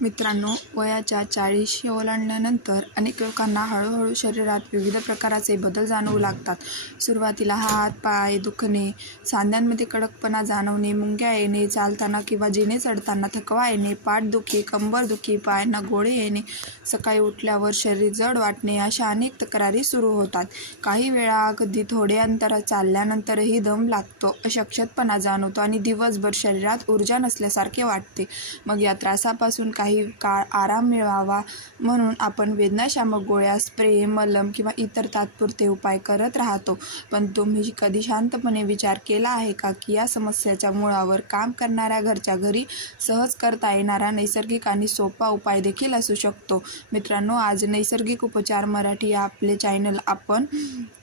मित्रांनो, वयाच्या 40शी ओलांडल्यानंतर अनेक लोकांना हळूहळू शरीरात विविध प्रकारचे बदल जाणवू लागतात. सुरुवातीला हात पाय दुखणे, सांध्यांमध्ये कडकपणा जाणवणे, मुंग्या येणे, चालताना किंवा जिने चढताना थकवा येणे, पाठदुखी, कंबरदुखी, पायांना गोळे येणे, सकाळी उठल्यावर शरीर जड वाटणे, अशा अनेक तक्रारी सुरू होतात. काही वेळा अगदी थोडे अंतर चालल्यानंतरही दम लागतो, अशक्तपणा जाणवतो आणि दिवसभर शरीरात ऊर्जा नसल्यासारखे वाटते. मग या त्रासापासून काही काळ आराम मिळावा म्हणून आपण वेदनाशामक गोळ्या, स्प्रे, मलम किंवा इतर तात्पुरते उपाय करत राहतो. पण तुम्ही कधी शांतपणे विचार केला आहे का की या समस्येच्या मुळावर काम करणाऱ्या घरच्या घरी सहज करता येणारा नैसर्गिक आणि सोपा उपाय देखील असू शकतो? मित्रांनो, आज नैसर्गिक उपचार मराठी या आपले चॅनल आपण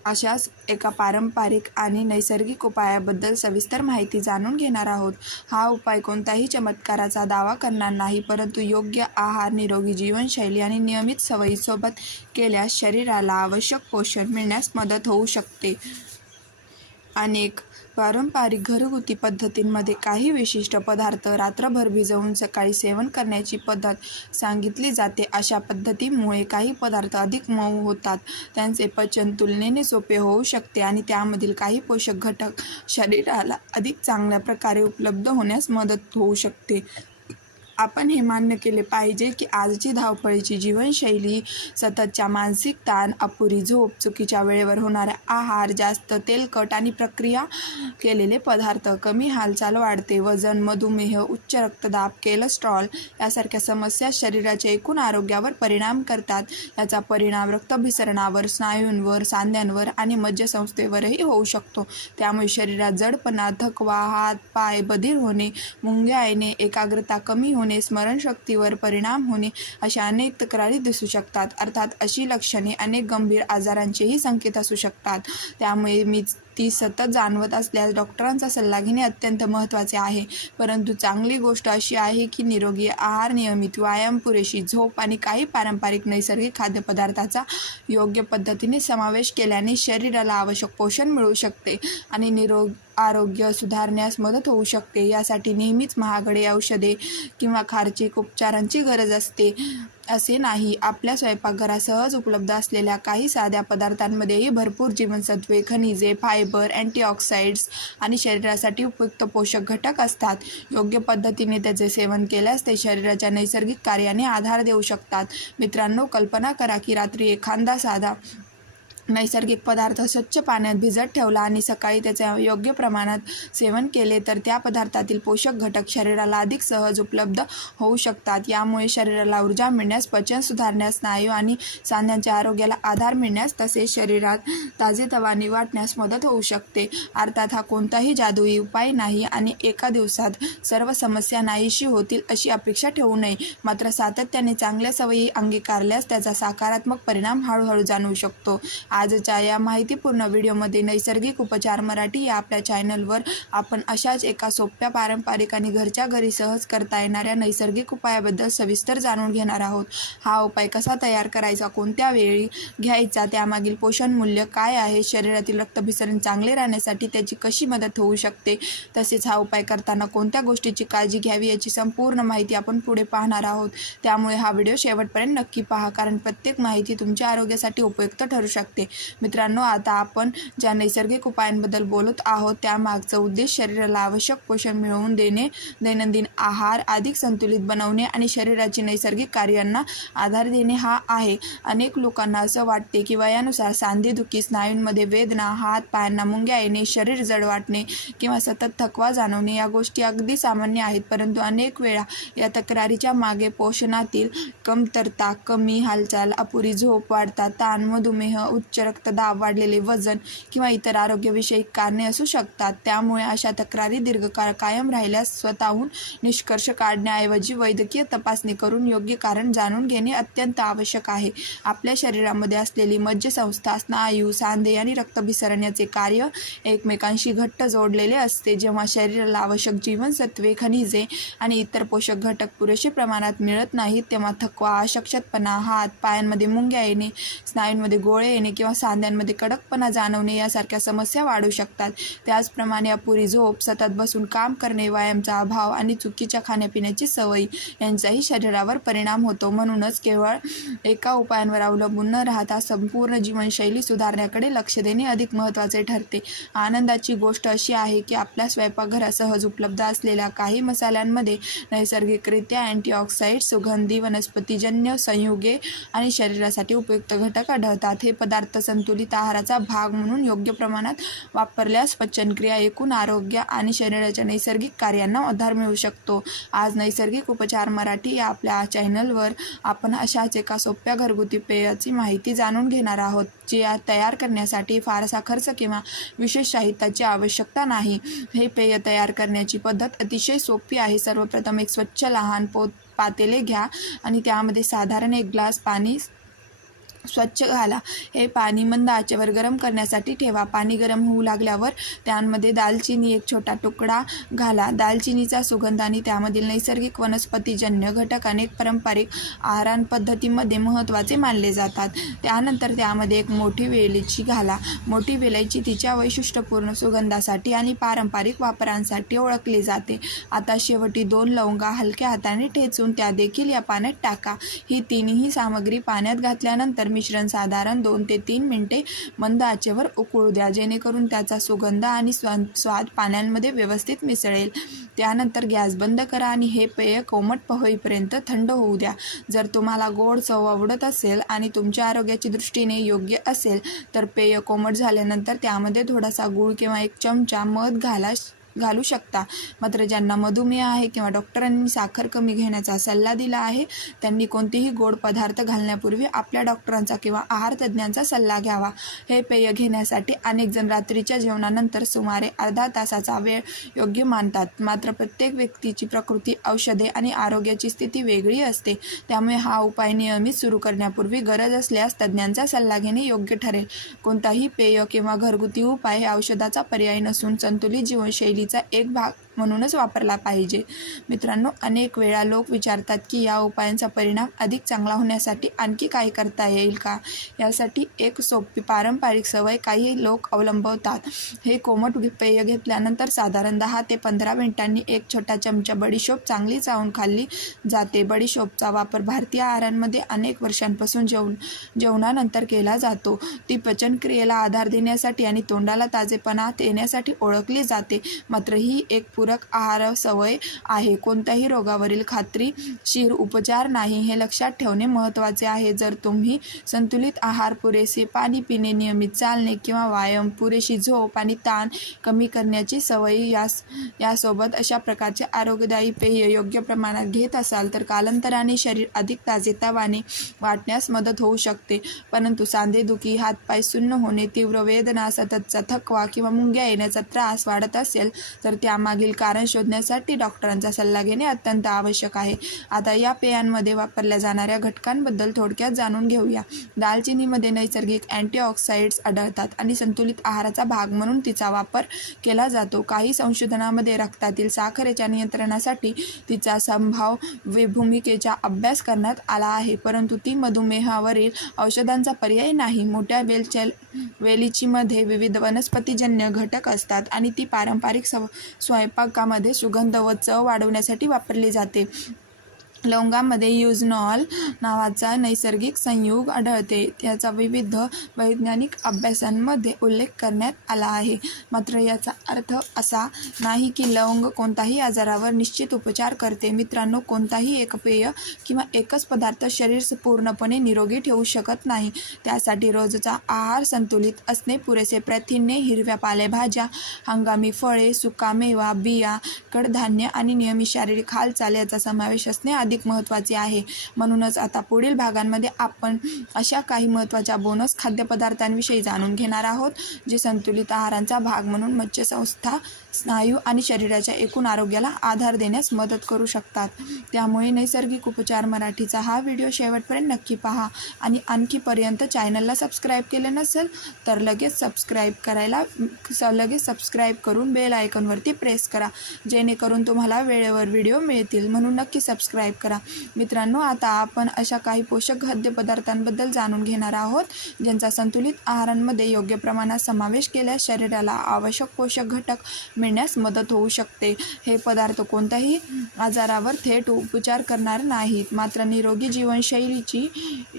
अशाच एका पारंपरिक आणि नैसर्गिक उपायाबद्दल सविस्तर माहिती जाणून घेणार आहोत. हा उपाय कोणताही चमत्काराचा दावा करणार नाही, परंतु योग्य आहार, निरोगी जीवनशैली आणि नियमित सवयीसोबत केल्यास शरीराला आवश्यक पोषण मिळण्यास मदत होऊ शकते. अनेक पारंपरिक घरगुती पद्धतींमध्ये काही विशिष्ट पदार्थ रात्रभर भिजवून सकाळी सेवन करण्याची पद्धत सांगितली जाते. अशा पद्धतीमुळे काही पदार्थ अधिक मऊ होतात, त्यांचे पचन तुलनेने सोपे होऊ शकते आणि त्यामधील काही पोषक घटक शरीराला अधिक चांगल्या प्रकारे उपलब्ध होण्यास मदत होऊ शकते. आपण हे मान्य केले पाहिजे की आजची धावपळीची जीवनशैली, सततच्या मानसिक ताण, अपुरी झोप, चुकीच्या वेळेवर होणारा आहार, जास्त तेलकट आणि प्रक्रिया केलेले पदार्थ, कमी हालचाल वाढते, वजन, मधुमेह, उच्च रक्तदाब, कोलेस्ट्रॉल यासारख्या समस्या शरीराच्या एकूण आरोग्यावर परिणाम करतात. याचा परिणाम रक्ताभिसरणावर, स्नायूंवर, सांध्यांवर आणि मज्जासंस्थेवरही होऊ शकतो. त्यामुळे शरीरात जडपणा, थकवा, हात पाय बधीर होणे, मुंग्या येणे, एकाग्रता कमी होणे, स्मरणशक्तीवर परिणाम होणे अशा अनेक तक्रारी दिसू शकतात. अर्थात अशी लक्षणे अनेक गंभीर आजारांचेही संकेत असू शकतात. त्यामुळे ती सतत जाणवत असल्यास डॉक्टरांचा सल्ला घेणे अत्यंत महत्त्वाचे आहे. परंतु चांगली गोष्ट अशी आहे की निरोगी आहार, नियमित व्यायाम, पुरेशी झोप आणि काही पारंपरिक नैसर्गिक खाद्यपदार्थाचा योग्य पद्धतीने समावेश केल्याने शरीराला आवश्यक पोषण मिळू शकते आणि आरोग्य सुधारण्यास मदत होऊ शकते. यासाठी नेहमीच महागडे औषधे किंवा खर्चिक उपचारांची गरज असते असे नाही. आपल्या स्वयंपाकघरात सहज उपलब्ध असलेल्या काही साध्या पदार्थांमध्येही भरपूर जीवनसत्वे, खनिजे, फायबर, अँटीऑक्सिडंट्स आणि शरीरासाठी उपयुक्त पोषक घटक असतात. योग्य पद्धतीने त्याचे सेवन केल्यास ते शरीराच्या नैसर्गिक कार्याने आधार देऊ शकतात. मित्रांनो, कल्पना करा की रात्री एखादा साधा नैसर्गिक पदार्थ स्वच्छ पाण्यात भिजत ठेवला आणि सकाळी त्याचे योग्य प्रमाणात सेवन केले तर त्या पदार्थातील पोषक घटक शरीराला अधिक सहज उपलब्ध होऊ शकतात. यामुळे शरीराला ऊर्जा मिळण्यास, पचन सुधारण्यास, स्नायू आणि सांध्यांच्या आरोग्याला आधार मिळण्यास तसेच शरीरात ताजेतवाने वाटण्यास मदत होऊ शकते. अर्थात हा कोणताही जादुई उपाय नाही आणि एका दिवसात सर्व समस्या नाहीशी होतील अशी अपेक्षा ठेवू नये. मात्र सातत्याने चांगल्या सवयी अंगीकारल्यास त्याचा सकारात्मक परिणाम हळूहळू जाणवू शकतो. आजच्या या माहितीपूर्ण व्हिडिओमध्ये नैसर्गिक उपचार मराठी या आपल्या चॅनलवर आपण अशाच एका सोप्या, पारंपरिक आणि घरच्या घरी सहज करता येणाऱ्या नैसर्गिक उपायाबद्दल सविस्तर जाणून घेणार आहोत. हा उपाय कसा तयार करायचा, कोणत्या वेळी घ्यायचा, त्यामागील पोषण मूल्य काय आहे, शरीरातील रक्ताभिसरण चांगले राहण्यासाठी त्याची कशी मदत होऊ शकते, तसेच हा उपाय करताना कोणत्या गोष्टीची काळजी घ्यावी याची संपूर्ण माहिती आपण पुढे पाहणार आहोत. त्यामुळे हा व्हिडिओ शेवटपर्यंत नक्की पहा, कारण प्रत्येक माहिती तुमच्या आरोग्यासाठी उपयुक्त ठरू शकते. मित्रांनो, आता आपण ज्या नैसर्गिक उपायांबद्दल बोलत आहोत त्यामागचा उद्देश शरीराला आवश्यक पोषण मिळवून देणे, दैनंदिन आहार अधिक संतुलित बनवणे आणि शरीराची नैसर्गिक कार्यांना आधार देणे हा आहे. अनेक लोकांना असं वाटते की वयानुसार सांधेदुखी, स्नायूंमध्ये वेदना, हात पायांना मुंग्या येणे, शरीर जड वाटणे किंवा सतत थकवा जाणवणे या गोष्टी अगदी सामान्य आहेत. परंतु अनेक वेळा या तक्रारीच्या मागे पोषणातील कमतरता, कमी हालचाल, अपुरी झोप, वाढता ताण, मधुमेह, उच्च रक्तदाब, वाढलेले वजन किंवा इतर आरोग्यविषयक कारणे असू शकतात. त्यामुळे अशा तक्रारी दीर्घकाळ कायम राहिल्यास स्वतःहून निष्कर्ष काढण्याऐवजी वैद्यकीय तपासणी करून योग्य कारण जाणून घेणे अत्यंत आवश्यक आहे. आपल्या शरीरामध्ये असलेली मज्जासंस्था, स्नायू, सांधे आणि रक्ताभिसरण याचे कार्य एकमेकांशी घट्ट जोडलेले असते. जेव्हा शरीराला आवश्यक जीवनसत्वे, खनिजे आणि इतर पोषक घटक पुरेशा प्रमाणात मिळत नाहीत तेव्हा थकवा, अशक्तपणा, हात पायांमध्ये मुंग्या येणे, स्नायूंमध्ये गोळे येणे किंवा सांध्यांमध्ये कडकपणा जाणवणे यासारख्या समस्या वाढू शकतात. त्याचप्रमाणे अपुरी झोप, सतत बसून काम करणे, व्यायामाचा अभाव आणि चुकीच्या खाण्यापिण्याची सवयी यांचाही शरीरावर परिणाम होतो. म्हणूनच केवळ एका उपायांवर अवलंबून न राहता संपूर्ण जीवनशैली सुधारण्याकडे लक्ष देणे अधिक महत्त्वाचे ठरते. आनंदाची गोष्ट अशी आहे की आपल्या स्वयंपाकघरात सहज उपलब्ध असलेल्या काही मसाल्यांमध्ये नैसर्गिकरित्या अँटीऑक्सिडंट्स, सुगंधी वनस्पतीजन्य संयुगे आणि शरीरासाठी उपयुक्त घटक आढळतात. हे पदार्थ संतुलित आहाराचा भाग म्हणून योग्य प्रमाणात वापरल्यास पचनक्रिया, एकूण आरोग्य आणि शरीराच्या नैसर्गिक कार्यांना आधार मिळू शकतो. आज नैसर्गिक उपचार मराठी या आपल्या चॅनलवर आपण अशाच एका सोप्या घरगुती पेयाची माहिती जाणून घेणार आहोत, जी तयार करण्यासाठी फारसा खर्च किंवा विशेष साहित्याची आवश्यकता नाही. हे पेय तयार करण्याची पद्धत अतिशय सोपी आहे. सर्वप्रथम एक स्वच्छ लहान पातेले घ्या आणि त्यामध्ये साधारण 1 ग्लास पाणी स्वच्छ घाला. हे पाणी मंद आचेवर गरम करण्यासाठी ठेवा. पाणी गरम होऊ लागल्यावर त्यामध्ये दालचिनी 1 छोटा तुकडा घाला. दालचिनीचा सुगंध आणि त्यामधील नैसर्गिक वनस्पतीजन्य घटक अनेक पारंपरिक आहारपद्धतीमध्ये महत्त्वाचे मानले जातात. त्यानंतर त्यामध्ये 1 मोठी वेलची घाला. मोठी वेलची तिच्या वैशिष्ट्यपूर्ण सुगंधासाठी आणि पारंपरिक वापरांसाठी ओळखली जाते. आता शेवटी 2 लवंगा हलक्या हाताने ठेचून त्या देखील या पाण्यात टाका. ही तिन्ही सामग्री पाण्यात घातल्यानंतर मिश्रण साधारण 2 ते 3 मिनिटे मंद आचेवर उकळू द्या, जेणेकरून त्याचा सुगंध आणि स्वाद पाण्यामध्ये व्यवस्थित मिसळेल. त्यानंतर गॅस बंद करा आणि हे पेय कोमट होईपर्यंत थंड होऊ द्या. जर तुम्हाला गोड चव आवडत असेल आणि तुमच्या आरोग्याच्या दृष्टीने योग्य असेल तर पेय कोमट झाल्यानंतर त्यामध्ये थोडासा गूळ किंवा 1 चमचा मध घालू शकता. मात्र ज्यांना मधुमेह आहे किंवा डॉक्टरांनी साखर कमी घेण्याचा सल्ला दिला आहे त्यांनी कोणतेही गोड पदार्थ घालण्यापूर्वी आपल्या डॉक्टरांचा किंवा आहार तज्ज्ञांचा सल्ला घ्यावा. हे पेय घेण्यासाठी अनेक जण रात्रीच्या जेवणानंतर सुमारे अर्धा तासाचा वेळ योग्य मानतात. मात्र प्रत्येक व्यक्तीची प्रकृती, औषधे आणि आरोग्याची स्थिती वेगळी असते. त्यामुळे हा उपाय नियमित सुरू करण्यापूर्वी गरज असल्यास तज्ज्ञांचा सल्ला घेणे योग्य ठरेल. कोणताही पेय किंवा घरगुती उपाय हे औषधाचा पर्याय नसून संतुलित जीवनशैली चा एक भाग म्हणूनच वापरला पाहिजे. मित्रांनो, अनेक वेळा लोक विचारतात की या उपायांचा परिणाम अधिक चांगला होण्यासाठी आणखी काही करता येईल का? यासाठी एक सोपी पारंपरिक सवय काही लोक अवलंबवतात. हे कोमट पेय घेतल्यानंतर साधारण 10 ते 15 मिनिटांनी 1 छोटा चमचा बडीशोप चांगली चावून खाल्ली जाते. बडीशोपचा वापर भारतीय आहारांमध्ये अनेक वर्षांपासून जेवणानंतर केला जातो. ती पचनक्रियेला आधार देण्यासाठी आणि तोंडाला ताजेपणा देण्यासाठी ओळखली जाते. मात्र ही एक पूरक आहार सवय आहे, कोणत्याही रोगावरील खात्रीशीर उपचार नाही, हे लक्षात ठेवणे महत्त्वाचे आहे. जर तुम्ही संतुलित आहार, पुरेसे पाणी पिणे, नियमित चालणे किंवा व्यायाम, पुरेशी झोप आणि ताण कमी करण्याची सवय यासोबत अशा प्रकारचे आरोग्यदायी पेय योग्य प्रमाणात घेत असाल तर कालांतराने शरीर अधिक ताजेतवाने वाटण्यास मदत होऊ शकते. परंतु सांधेदुखी, हातपाय सुन्न होणे, तीव्र वेदना, सततचा थकवा किंवा मुंग्या येण्याचा त्रास वाढत असेल तर त्यामागील कारण शोधण्यासाठी डॉक्टरांचा सल्ला घेणे अत्यंत आवश्यक आहे. आता या पेयांमध्ये वापरल्या जाणाऱ्या घटकांबद्दल थोडक्यात जाणून घेऊया. दालचिनीमध्ये नैसर्गिक अँटीऑक्सिडंट्स आढळतात आणि संतुलित आहाराचा भाग म्हणून तिचा वापर केला जातो. काही संशोधनामध्ये रक्तातील साखरेच्या नियंत्रणासाठी तिचा संभाव्य भूमिकेचा अभ्यास करण्यात आला आहे, परंतु ती मधुमेहावरील औषधांचा पर्याय नाही. मोठ्या वेलचीमध्ये विविध वनस्पतीजन्य घटक असतात आणि ती पारंपरिक स्वयंपाकामध्ये सुगंध व चव वाढवण्यासाठी वापरली जाते. लवंगामध्ये युजनॉल नावाचा नैसर्गिक संयुग आढळते. याचा विविध वैज्ञानिक अभ्यासांमध्ये उल्लेख करण्यात आला आहे. मात्र याचा अर्थ असा नाही की लवंग कोणताही आजारावर निश्चित उपचार करते. मित्रांनो, कोणताही एक पेय किंवा एकच पदार्थ शरीर पूर्णपणे निरोगी ठेवू शकत नाही. त्यासाठी रोजचा आहार संतुलित असणे, पुरेसे प्रथिने, हिरव्या पालेभाज्या, हंगामी फळे, सुकामेवा, बिया, कडधान्य आणि नियमित शारीरिक हालचाल याचा समावेश असणे अधिक महत्त्वाचे आहे. म्हणूनच आता पुढील भागांमध्ये आपण अशा काही महत्त्वाच्या बोनस खाद्यपदार्थांविषयी जाणून घेणार आहोत, जे संतुलित आहारांचा भाग म्हणून मज्जासंस्था, स्नायू आणि शरीराच्या एकूण आरोग्याला आधार देण्यास मदत करू शकतात. त्यामुळे नैसर्गिक उपचार मराठीचा हा व्हिडिओ शेवटपर्यंत नक्की पहा आणि आणखीपर्यंत चॅनलला सबस्क्राईब केले नसेल तर लगेच सबस्क्राईब करून बेल आयकॉनवरती प्रेस करा, जेणेकरून तुम्हाला वेळेवर व्हिडिओ मिळतील. म्हणून नक्की सबस्क्राईब करा. मित्रांनो, आता आपण अशा काही पोषक खाद्यपदार्थांबद्दल जाणून घेणार आहोत ज्यांचा संतुलित आहारांमध्ये योग्य प्रमाणात समावेश केल्यास शरीराला आवश्यक पोषक घटक मिळण्यास मदत होऊ शकते. हे पदार्थ कोणत्याही आजारावर थेट उपचार करणार नाहीत, मात्र निरोगी जीवनशैलीची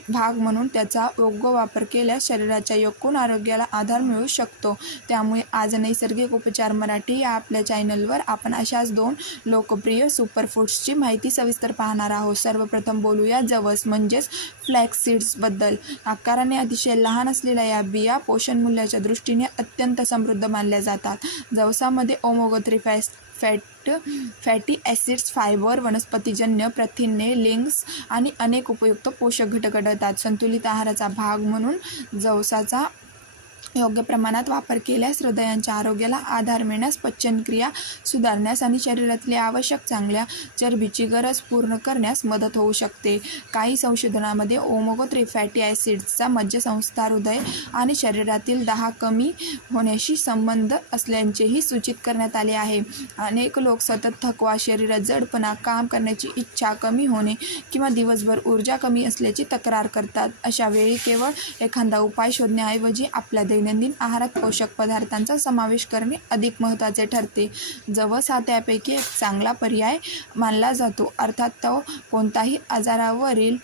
भाग म्हणून त्याचा योग्य वापर केल्यास शरीराच्या एकूण आरोग्याला आधार मिळू शकतो. त्यामुळे आज नैसर्गिक उपचार मराठी या आपल्या चॅनलवर आपण अशाच 2 लोकप्रिय सुपरफूड्सची माहिती सविस्तर पाहणार आहोत. सर्वप्रथम बोलूया जवस म्हणजेच फ्लॅक्स सीड्सबद्दल. आकाराने अतिशय लहान असलेल्या या बिया पोषण मूल्याच्या दृष्टीने अत्यंत समृद्ध मानल्या जातात. जवसामध्ये ओमेगा 3 फॅटी ॲसिड्स, फायबर, वनस्पतीजन्य प्रथिने, लिंक्स आणि अनेक उपयुक्त पोषक घटक आढळतात. संतुलित आहाराचा भाग म्हणून जवसाचा योग्य प्रमाणात वापर केल्यास हृदयाच्या आरोग्याला आधार मिळण्यास, पचनक्रिया सुधारण्यास आणि शरीरातली आवश्यक चांगल्या चरबीची गरज पूर्ण करण्यास मदत होऊ शकते. काही संशोधनामध्ये ओमेगा 3 फॅटी ॲसिड्सचा मज्जासंस्था, हृदय आणि शरीरातील दाह कमी होण्याशी संबंध असल्याचेही सूचित करण्यात आले आहे. अनेक लोक सतत थकवा, शरीरात जडपणा, काम करण्याची इच्छा कमी होणे किंवा दिवसभर ऊर्जा कमी असल्याची तक्रार करतात. अशा वेळी केवळ एखादा उपाय शोधण्याऐवजी आपल्या दैनंदिन आहारात पोषक पदार्थांचा समावेश करणे अधिक महत्त्वाचे ठरते. जवस हा त्यापैकी एक चांगला पर्याय मानला जातो. अर्थात तो कोणताही आजारावरील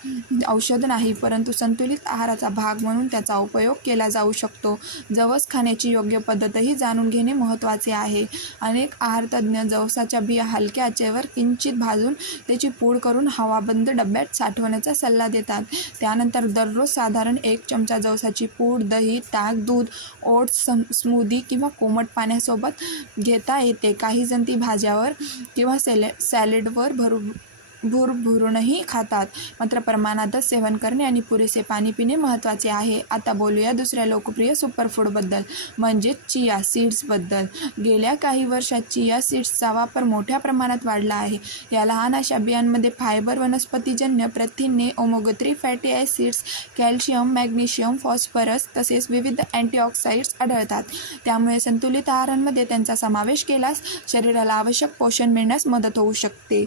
औषध नाही, परंतु संतुलित आहाराचा भाग म्हणून त्याचा उपयोग केला जाऊ शकतो. जवस खाण्याची योग्य पद्धतही जाणून घेणे महत्त्वाचे आहे. अनेक आहारतज्ज्ञ जवसाच्या बिया हलक्या आचेवर किंचित भाजून त्याची पूड करून हवाबंद डब्यात साठवण्याचा सल्ला देतात. त्यानंतर दररोज साधारण 1 चमचा जवसाची पूड दही, ताक, दूध, ओट्स, स्मूदी किंवा कोमट पाण्यासोबत घेता येते. काही जण ती भाज्यावर किंवा सॅलडवर भुरभुरूनही खातात. मात्र प्रमाणातच सेवन करणे आणि पुरेसे पाणी पिणे महत्त्वाचे आहे. आता बोलूया दुसऱ्या लोकप्रिय सुपरफूडबद्दल म्हणजे चिया सीड्सबद्दल. गेल्या काही वर्षात चिया सीड्सचा वापर मोठ्या प्रमाणात वाढला आहे. या लहान अशा बियांमध्ये फायबर, वनस्पतीजन्य प्रथिने, omega 3 fatty acids, calcium, magnesium, phosphorus तसेच विविध अँटीऑक्सिडंट्स आढळतात. त्यामुळे संतुलित आहारांमध्ये त्यांचा समावेश केल्यास शरीराला आवश्यक पोषण मिळण्यास मदत होऊ शकते.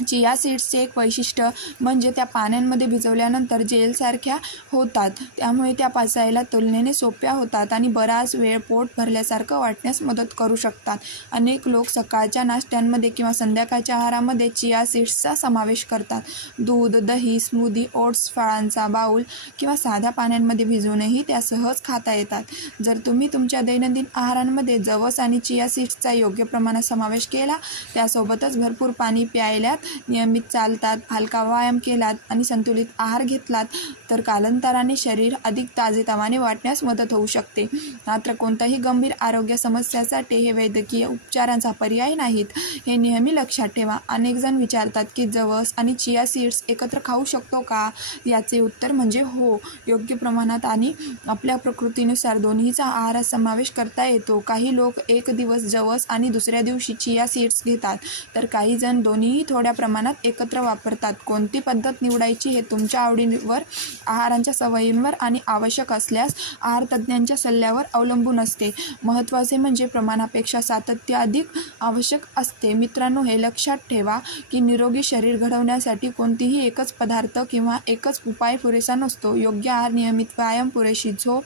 चिया सीड्सचे एक वैशिष्ट्य म्हणजे त्या पाण्यामध्ये भिजवल्यानंतर जेलसारख्या होतात. त्यामुळे त्या पचायला तुलनेने सोप्या होतात आणि बराच वेळ पोट भरल्यासारखं वाटण्यास मदत करू शकतात. अनेक लोक सकाळच्या नाश्त्यांमध्ये किंवा संध्याकाळच्या आहारामध्ये चिया सीड्सचा समावेश करतात. दूध, दही, स्मूदी, ओट्स, फळांचा बाउल किंवा साध्या पाण्यामध्ये भिजवूनही त्या सहज खाता येतात. जर तुम्ही तुमच्या दैनंदिन आहारांमध्ये जवस आणि चिया सीड्सचा योग्य प्रमाणात समावेश केला, त्यासोबतच भरपूर पाणी प्यायल्यात, नियमित चालतात, हलका व्यायाम केलात आणि संतुलित आहार घेतलात तर कालांतराने शरीर अधिक ताजेतवाने वाटण्यास मदत होऊ शकते. मात्र कोणत्याही गंभीर आरोग्य समस्यासाठी हे वैद्यकीय उपचारांचा पर्याय नाहीत, हे नेहमी लक्षात ठेवा. अनेक जण विचारतात की जवस आणि चिया सीड्स एकत्र खाऊ शकतो का? याचे उत्तर म्हणजे हो. योग्य प्रमाणात आणि आपल्या प्रकृतीनुसार दोन्हीचा आहारात समावेश करता येतो. काही लोक एक दिवस जवस आणि दुसऱ्या दिवशी चिया सीड्स घेतात, तर काही जण दोन्हीही थोड्या प्रमाणात एकत्र वापरतात. कोणती पद्धत निवडायची हे तुमच्या आवडीवर, आहारांच्या सवयींवर आणि आवश्यक असल्यास आहारतज्ज्ञांच्या सल्ल्यावर अवलंबून असते. महत्त्वाचे म्हणजे प्रमाणापेक्षा सातत्य अधिक आवश्यक असते. मित्रांनो, हे लक्षात ठेवा की निरोगी शरीर घडवण्यासाठी कोणतीही एकच पदार्थ किंवा एकच उपाय पुरेसा नसतो. योग्य आहार, नियमित व्यायाम, पुरेशी झोप,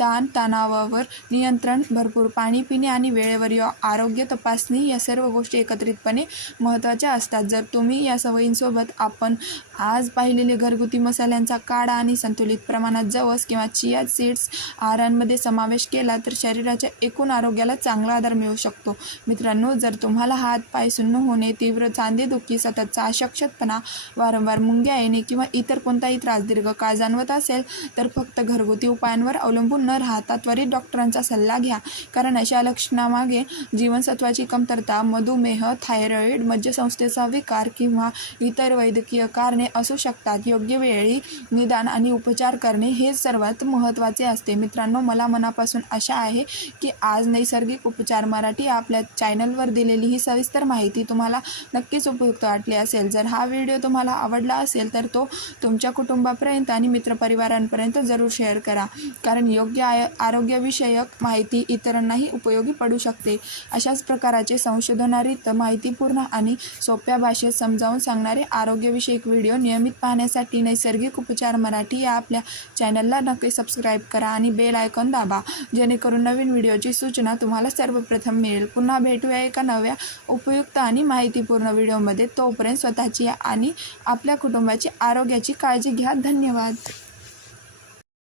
तणावावर नियंत्रण, भरपूर पाणी पिणे आणि वेळेवर आरोग्य तपासणी या सर्व गोष्टी एकत्रितपणे महत्त्वाच्या असतात. जर तुम्ही या सवयींसोबत आपण आज पाहिलेले घरगुती मसाल्यांचा काढा आणि संतुलित प्रमाणात जवस किंवा चिया सीड्स आहारांमध्ये समावेश केला तर शरीराच्या एकूण आरोग्याला चांगला आधार मिळू शकतो. मित्रांनो, जर तुम्हाला हात पाय सुन्न होणे, तीव्र सांधेदुखी, सततचा अशक्तपणा, वारंवार मुंग्या येणे किंवा इतर कोणताही त्रास दीर्घकाळ जाणवत असेल तर फक्त घरगुती उपायांवर अवलंबून न राहता त्वरित डॉक्टरांचा सल्ला घ्या. कारण अशा लक्षणामागे जीवनसत्वाची कमतरता, मधुमेह, थायरॉईड, मज्जासंस्थेचा विकार किंवा इतर वैद्यकीय कारणे असू शकतात. योग्य वेळी निदान आणि उपचार करणे हे सर्वात महत्त्वाचे असते. मित्रांनो, मला मनापासून आशा आहे की आज नैसर्गिक उपचार मराठी आपल्या चॅनलवर दिलेली ही सविस्तर माहिती तुम्हाला नक्कीच उपयुक्त वाटली असेल. जर हा व्हिडिओ तुम्हाला आवडला असेल तर तो तुमच्या कुटुंबापर्यंत आणि मित्रपरिवारांपर्यंत जरूर शेअर करा. कारण योग्य आरोग्यविषयक माहिती इतरांनाही उपयोगी पडू शकते. अशाच प्रकारचे संशोधनारित माहितीपूर्ण आणि सोप्या भाषेत समजावून सांगणारे आरोग्यविषयक व्हिडिओ नियमित पाहण्यासाठी नैसर्गिक उपचार मराठी या आपल्या चॅनलला नक्की सबस्क्राईब करा आणि बेल आयकॉन दाबा, जेणेकरून नवीन व्हिडिओची सूचना तुम्हाला सर्वप्रथम मिळेल. पुन्हा भेटूया एका नव्या उपयुक्त आणि माहितीपूर्ण व्हिडिओमध्ये. तोपर्यंत स्वतःची आणि आपल्या कुटुंबाची आरोग्याची काळजी घ्या. धन्यवाद.